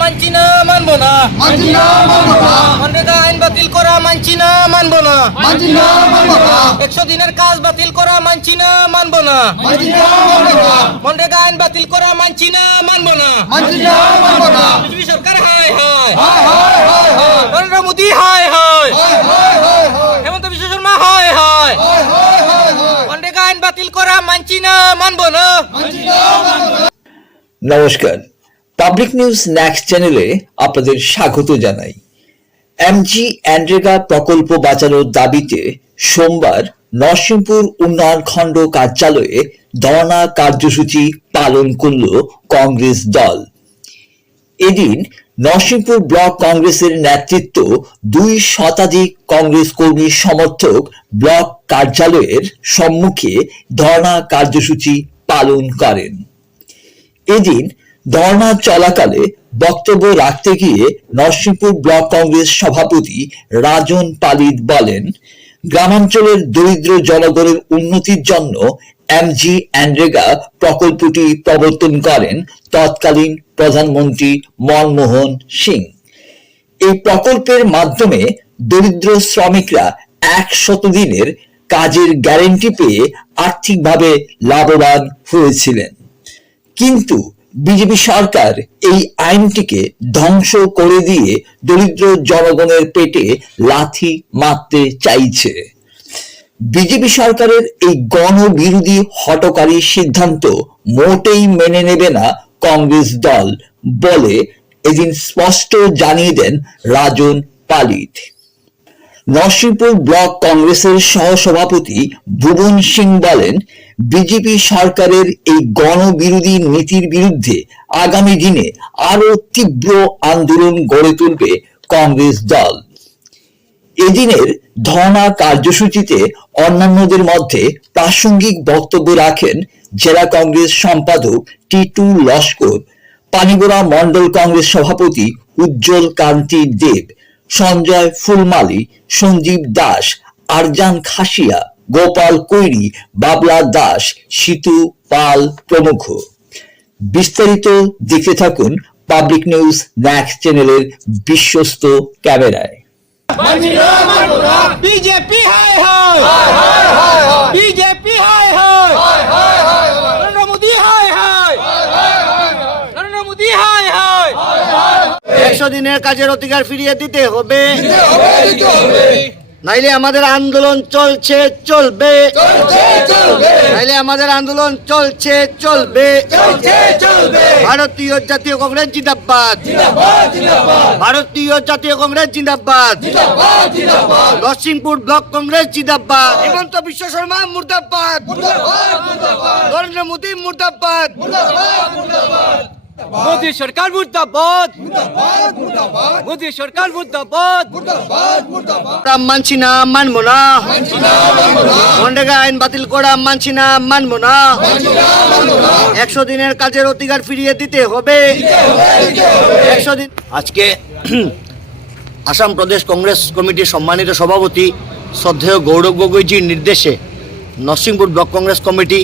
মানছি না মানবো না মানছি না মানবো না মনরেগা আইন বাতিল করা মানছি না মানবো না মানছি না মানবো না একশো দিনের কাজ বাতিল করা মানছি না মানবো না মানছি না মানবো না মনরেগা আইন বাতিল করা মানছি না মানবো না মানছি না মানবো না বিজেপি সরকার হায় হায় হায় হায় হায় হায় নরেন্দ্র মোদী হায় হায় হায় হায় হায় হায় হেমন্ত বিশ্ব শর্মা হায় হায় হায় হায় হায় হায় মনরেগা আইন বাতিল করা মানছি না মানবো না মানছি না মানবো না নমস্কার পাবলিক নিউজ নেক্সট চ্যানেলে আপনাদের স্বাগত জানাই। এমজি অ্যান্ড্রেগা প্রকল্প বাঁচানোর দাবিতে সোমবার নরসিংপুর উন্নয়ন খণ্ড কার্যালয়ে ধর্ণা কার্যসূচি পালন করল কংগ্রেস দল। এদিন নরসিংপুর ব্লক কংগ্রেসের নেতৃত্ব দুই শতাধিক কংগ্রেস কর্মী সমর্থক ব্লক কার্যালয়ের সম্মুখে ধর্ণা কার্যসূচি পালন করেন। এদিন ধর্ণা চলাকালে বক্তব্য রাখতে গিয়ে নরসিংপুর ব্লক কংগ্রেস সভাপতি রাজন পালিত বলেন, গ্রামাঞ্চলের দরিদ্র জনগণের উন্নতির জন্য এমজি অ্যান্ড্রেগা প্রকল্পটি প্রবর্তন করেন তৎকালীন প্রধানমন্ত্রী মনমোহন সিং। এই প্রকল্পের মাধ্যমে দরিদ্র শ্রমিকরা একশত দিনের কাজের গ্যারেন্টি পেয়ে আর্থিকভাবে লাভবান হয়েছিলেন। কিন্তু বিজেপি সরকার এই আইনটিকে ধ্বংস করে দিয়ে দরিদ্র জনগণের পেটে লাথি মারতে চাইছে। বিজেপি সরকারের এই গণবিরোধী হটকারী সিদ্ধান্ত মোটেই মেনে নেবে না কংগ্রেস দল, বলে এদিন স্পষ্ট জানিয়ে দেন রাজন পালিত। নরসিংপুর ব্লক কংগ্রেসের সহসভাপতি ভুবন সিং বলেন, বিজেপি সরকারের এই গণবিরোধী নীতির বিরুদ্ধে আগামী দিনে আরও তীব্র আন্দোলন গড়ে তুলবে কংগ্রেস দল। এদিনের ধর্ণা কার্যসূচিতে অন্যান্যদের মধ্যে প্রাসঙ্গিক বক্তব্য রাখেন জেলা কংগ্রেস সম্পাদক টিটু লস্কর, পানিগোড়া মন্ডল কংগ্রেস সভাপতি উজ্জ্বল কান্তি দেব সঞ্জয় ফুলমালি সঞ্জীব দাস আরজান খাসিয়া গোপাল কৈরি বাবলা দাস সিতু পাল প্রমুখ। বিস্তারিত দেখে থাকুন পাবলিক নিউজ ন্যাক্স চ্যানেলের বিশ্বস্ত ক্যামেরায়। বিজেপি হায় হায় বিজেপি হায় হায় নরেন্দ্র মোদী হায় হায় নরেন্দ্র মোদী হায় হায় দিনের কাজের অধিকার ফিরিয়ে দিতে হবে। নাইলে আমাদের আন্দোলন চলছে চলবে। নাইলে আমাদের আন্দোলন চলছে চলবে। ভারতীয় জাতীয় কংগ্রেস জিন্দাবাদ। ভারতীয় জাতীয় কংগ্রেস জিন্দাবাদ। নরসিংপুর ব্লক কংগ্রেস জিন্দাবাদ। হেমন্ত বিশ্ব শর্মা মুর্দাবাদ। নরেন্দ্র মোদী মুর্দাবাদ। মোদী সরকার মুর্দাবাদ। মোদী সরকার মুর্দাবাদ। মানছি না মানবো না। মন্ডেগা আইন বাতিল করা মানছি না মানবো না। একশো দিনের কাজের অধিকার ফিরিয়ে দিতে হবে। একশো দিন আজকে আসাম প্রদেশ কংগ্রেস কমিটির সম্মানিত সভাপতি শ্রদ্ধেয় গৌরব গগৈজির নির্দেশে নরসিংপুর ব্লক কংগ্রেস কমিটি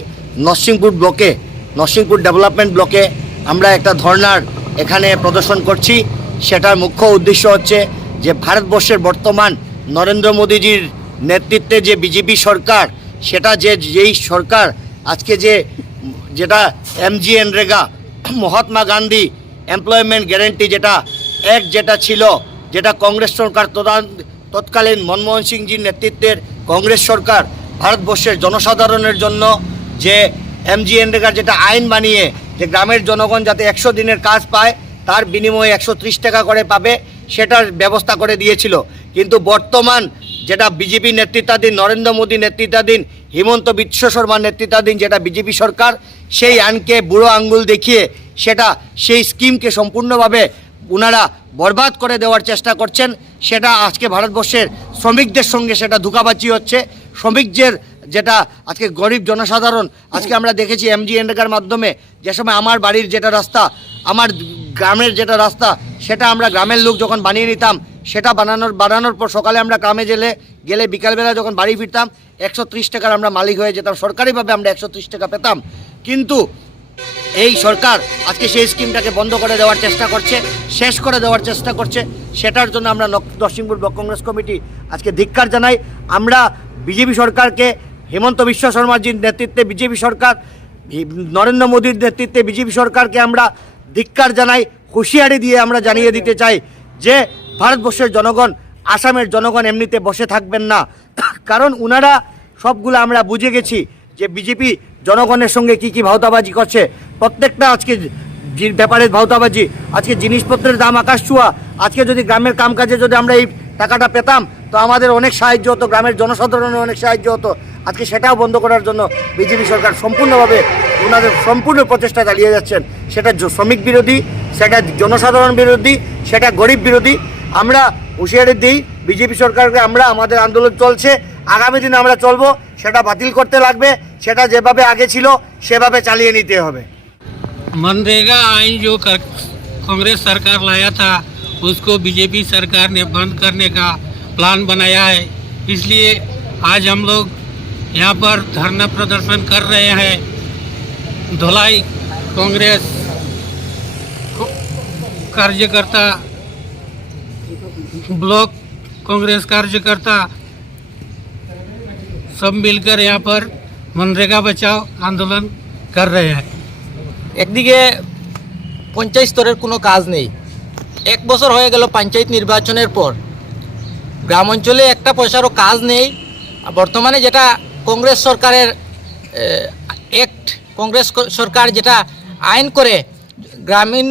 নরসিংপুর ব্লকে নরসিংপুর ডেভেলপমেন্ট ব্লকে আমরা একটা ধর্নার এখানে প্রদর্শন করছি। সেটার মুখ্য উদ্দেশ্য হচ্ছে যে ভারতবর্ষের বর্তমান নরেন্দ্র মোদীজির নেতৃত্বে যে বিজেপি সরকার, সেটা যে যেই সরকার, আজকে যে যেটা MGNREGA Mahatma Gandhi employment guarantee যেটা, এক যেটা ছিল, যেটা কংগ্রেস সরকার তৎকালীন মনমোহন সিংজির নেতৃত্বের কংগ্রেস সরকার, ভারতবর্ষের জনসাধারণের জন্য যে এমজি রেগার যেটা আইন বানিয়ে যে গ্রামের জনগণ যাতে একশো দিনের কাজ পায়, তার বিনিময়ে একশো ত্রিশ টাকা করে পাবে, সেটার ব্যবস্থা করে দিয়েছিল। কিন্তু বর্তমান যেটা বিজেপি নেতৃত্বাধীন, নরেন্দ্র মোদী নেতৃত্বাধীন, হিমন্ত বিশ্ব শর্মার নেতৃত্বাধীন যেটা বিজেপি সরকার, সেই আইনকে বুড়ো আঙ্গুল দেখিয়ে সেটা সেই স্কিমকে সম্পূর্ণভাবে ওনারা বরবাদ করে দেওয়ার চেষ্টা করছেন। সেটা আজকে ভারতবর্ষের শ্রমিকদের সঙ্গে সেটা ধোকাবাজি হচ্ছে। শ্রমিকদের যেটা আজকে গরিব জনসাধারণ, আজকে আমরা দেখেছি এমজি এন্ডেকার মাধ্যমে যে সময় আমার বাড়ির যেটা রাস্তা, আমার গ্রামের যেটা রাস্তা, সেটা আমরা গ্রামের লোক যখন বানিয়ে নিতাম, সেটা বানানোর বানানোর পর সকালে আমরা গ্রামে গেলে গেলে বিকালবেলা যখন বাড়ি ফিরতাম, একশো ত্রিশ টাকার আমরা মালিক হয়ে যেতাম, সরকারিভাবে আমরা একশো ত্রিশ টাকা পেতাম। কিন্তু এই সরকার আজকে সেই স্কিমটাকে বন্ধ করে দেওয়ার চেষ্টা করছে, শেষ করে দেওয়ার চেষ্টা করছে। সেটার জন্য আমরা নরসিংপুর ব্লক কংগ্রেস কমিটি আজকে ধিক্কার জানাই। আমরা বিজেপি সরকারকে হেমন্ত বিশ্ব শর্মাজির নেতৃত্বে বিজেপি সরকার নরেন্দ্র মোদীর নেতৃত্বে বিজেপি সরকারকে আমরা ধিক্কার জানাই, হুঁশিয়ারি দিয়ে আমরা জানিয়ে দিতে চাই যে, ভারতবর্ষের জনগণ, আসামের জনগণ এমনিতে বসে থাকবেন না। কারণ উনারা সবগুলো আমরা বুঝে গেছি যে বিজেপি জনগণের সঙ্গে কি কি ভাওতাবাজি করছে। প্রত্যেকটা আজকে ব্যাপারে ভাওতাবাজি, আজকে জিনিসপত্রের দাম আকাশ ছোঁয়া, আজকে যদি গ্রামের কামকাজে যদি আমরা এই টাকাটা পেতাম তো আমাদের অনেক সাহায্য হতো গ্রামের জনসাধারণের অনেক সাহায্য হতো আজকে সেটাও বন্ধ করার জন্য বিজেপি সরকার সম্পূর্ণভাবে ওনাদের সম্পূর্ণ প্রচেষ্টা চালিয়ে যাচ্ছেন সেটা জ- শ্রমিক বিরোধী সেটা জনসাধারণ বিরোধী সেটা গরিব বিরোধী আমরা হুঁশিয়ারি দিই বিজেপি সরকারকে আমরা আমাদের আন্দোলন চলছে আগামী দিনে আমরা চলবো সেটা বাতিল করতে লাগবে সেটা যেভাবে আগে ছিল সেভাবে চালিয়ে নিতে হবে मनरेगा आइन जो कर, कांग्रेस सरकार लाया था उसको बीजेपी सरकार ने बंद करने का प्लान बनाया है इसलिए आज हम लोग यहाँ पर धरना प्रदर्शन कर रहे हैं धुलाई कांग्रेस को- कार्यकर्ता ब्लॉक कांग्रेस कार्यकर्ता सब मिलकर यहाँ पर मनरेगा बचाओ आंदोलन कर रहे हैं একদিকে পঞ্চায়েত স্তরের কোনো কাজ নেই এক বছর হয়ে গেল পঞ্চায়েত নির্বাচনের পর। গ্রাম অঞ্চলে একটা পয়সারও কাজ নেই। বর্তমানে যেটা কংগ্রেস সরকারের অ্যাক্ট কংগ্রেস সরকার যেটা আইন করে, গ্রামীণ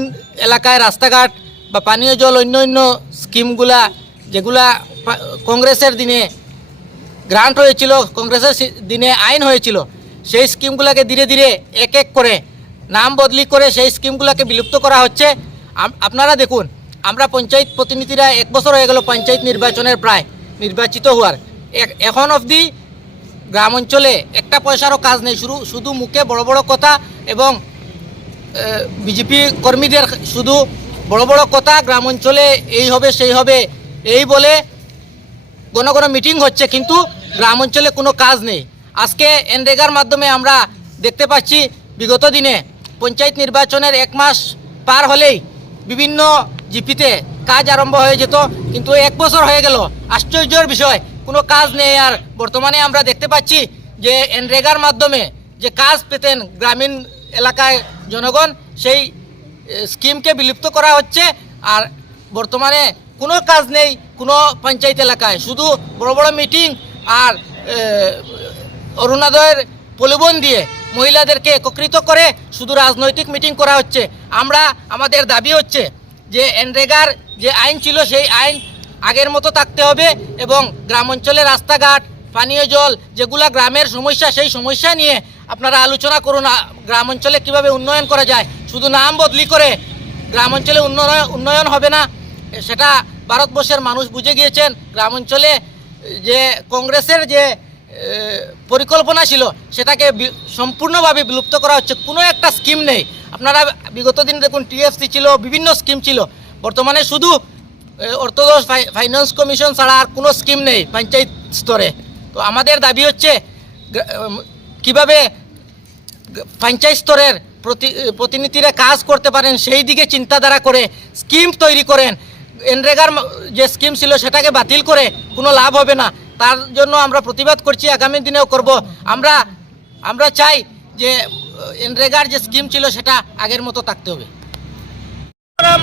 এলাকায় রাস্তাঘাট বা পানীয় জল অন্য অন্য স্কিমগুলা, যেগুলা কংগ্রেসের দিনে গ্রান্ট হয়েছিল, কংগ্রেসের দিনে আইন হয়েছিল, সেই স্কিমগুলোকে ধীরে ধীরে এক এক করে, নাম বদলি করে সেই স্কিমগুলোকে বিলুপ্ত করা হচ্ছে। আপনারা দেখুন আমরা পঞ্চায়েত প্রতিনিধিরা এক বছর হয়ে গেল পঞ্চায়েত নির্বাচনের প্রায় নির্বাচিত হওয়ার। এখন অবধি গ্রাম অঞ্চলে একটা পয়সারও কাজ নেই। শুধু শুধু মুখে বড় বড় কথা এবং বিজেপি কর্মীদের শুধু বড় বড় কথা, গ্রাম অঞ্চলে এই হবে, সেই হবে, এই বলে কোনো কোনো মিটিং হচ্ছে। কিন্তু গ্রাম অঞ্চলে কোনো কাজ নেই। আজকে এনরেগার মাধ্যমে আমরা দেখতে পাচ্ছি, বিগত দিনে পঞ্চায়েত নির্বাচনের এক মাস পার হলেই বিভিন্ন জিপিতে কাজ আরম্ভ হয়ে যেত, কিন্তু এক বছর হয়ে গেল। আশ্চর্যের বিষয়, কোনো কাজ নেই আর। বর্তমানে আমরা দেখতে পাচ্ছি যে এনরেগার মাধ্যমে যে কাজ পেতেন গ্রামীণ এলাকায় জনগণ, সেই স্কিমকে বিলুপ্ত করা হচ্ছে। আর বর্তমানে কোনো কাজ নেই কোনো পঞ্চায়েত এলাকায়। শুধু বড় বড় মিটিং আর অরুণোদয়ের প্রলোভন দিয়ে মহিলাদেরকে একত্রিত করে শুধু রাজনৈতিক মিটিং করা হচ্ছে। আমরা, আমাদের দাবি হচ্ছে যে এনরেগার যে আইন ছিল, সেই আইন আগের মতো থাকতে হবে এবং গ্রাম অঞ্চলে রাস্তাঘাট, পানীয় জল যেগুলা গ্রামের সমস্যা, সেই সমস্যা নিয়ে আপনারা আলোচনা করুন গ্রাম অঞ্চলে কীভাবে উন্নয়ন করা যায়। শুধু নাম বদলি করে গ্রাম অঞ্চলে উন্নয়ন উন্নয়ন হবে না সেটা ভারতবর্ষের মানুষ বুঝে গিয়েছেন। গ্রাম অঞ্চলে যে কংগ্রেসের যে পরিকল্পনা ছিল, সেটাকে সম্পূর্ণভাবে বিলুপ্ত করা হচ্ছে। কোনো একটা স্কিম নেই। আপনারা বিগত দিন দেখুন টিএফসি ছিল, বিভিন্ন স্কিম ছিল। বর্তমানে শুধু অর্থোডক্স ফাইন্যান্স কমিশন ছাড়া আর কোনো স্কিম নেই পঞ্চায়েত স্তরে। তো আমাদের দাবি হচ্ছে কীভাবে পঞ্চায়েত স্তরের প্রতি প্রতিনিধিরা কাজ করতে পারেন, সেই দিকে চিন্তাধারা করে স্কিম তৈরি করেন। এনরেগার যে স্কিম ছিল, সেটাকে বাতিল করে কোনো লাভ হবে না। তার জন্য আমরা প্রতিবাদ করছি, আগামী দিনেও করব। আমরা আমরা চাই যে এনরেগার যে স্কিম ছিল সেটা আগের মতো থাকতে হবে।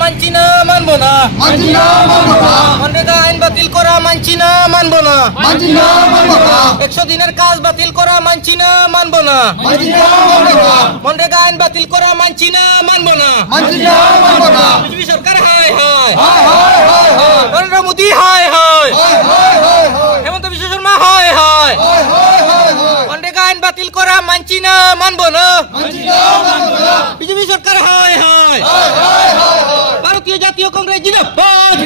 মানছি না মানবো না। মানছি না মানবো না। মনরেগা আইন বাতিল করা মানছি না মানবো না। মানছি না মানবো না। একশো দিনের কাজ বাতিল করা মানছি না মানবো না। মানছি না মানবো না। মনরেগা আইন বাতিল করা মানছি না মানবো না। মানছি না মানবো না। বিজেপি সরকার হায় হায়। নরেন্দ্র মোদী হায় হায়। হেমন্ত বিশ্ব শর্মা হায় হায়। মনরেগা আইন বাতিল করা মানছি না জাতীয় কংগ্রেস জিন্দাবাদ।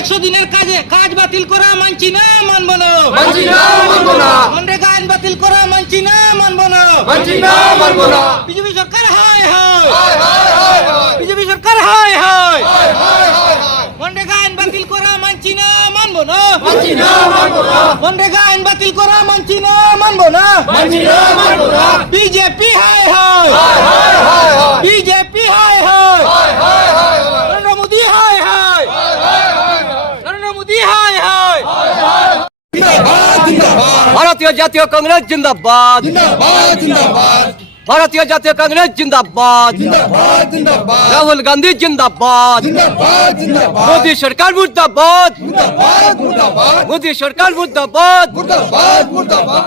একশো দিনের কাজে কাজ বাতিল করা মানছি না মানবো না। মনরেগা আইন বাতিল করা মানছি না মানব না। বিজেপি সরকার হয় হয়। বিজেপি সরকার হয় হয়। মনরেগা আইন বাতিল করা মানছি না মানব না। মনরেগা আইন বাতিল করা মানছি না মানব না। বিজেপি হয় হয়। বিজেপি ভারতীয় জাতীয় কংগ্রেস জিন্দাবাদ। ভারতীয় জাতীয় কংগ্রেস জিন্দাবাদ। রাহুল গান্ধী জিন্দাবাদ। মোদী সরকার মুর্দাবাদ। মোদী সরকার মুর্দাবাদ।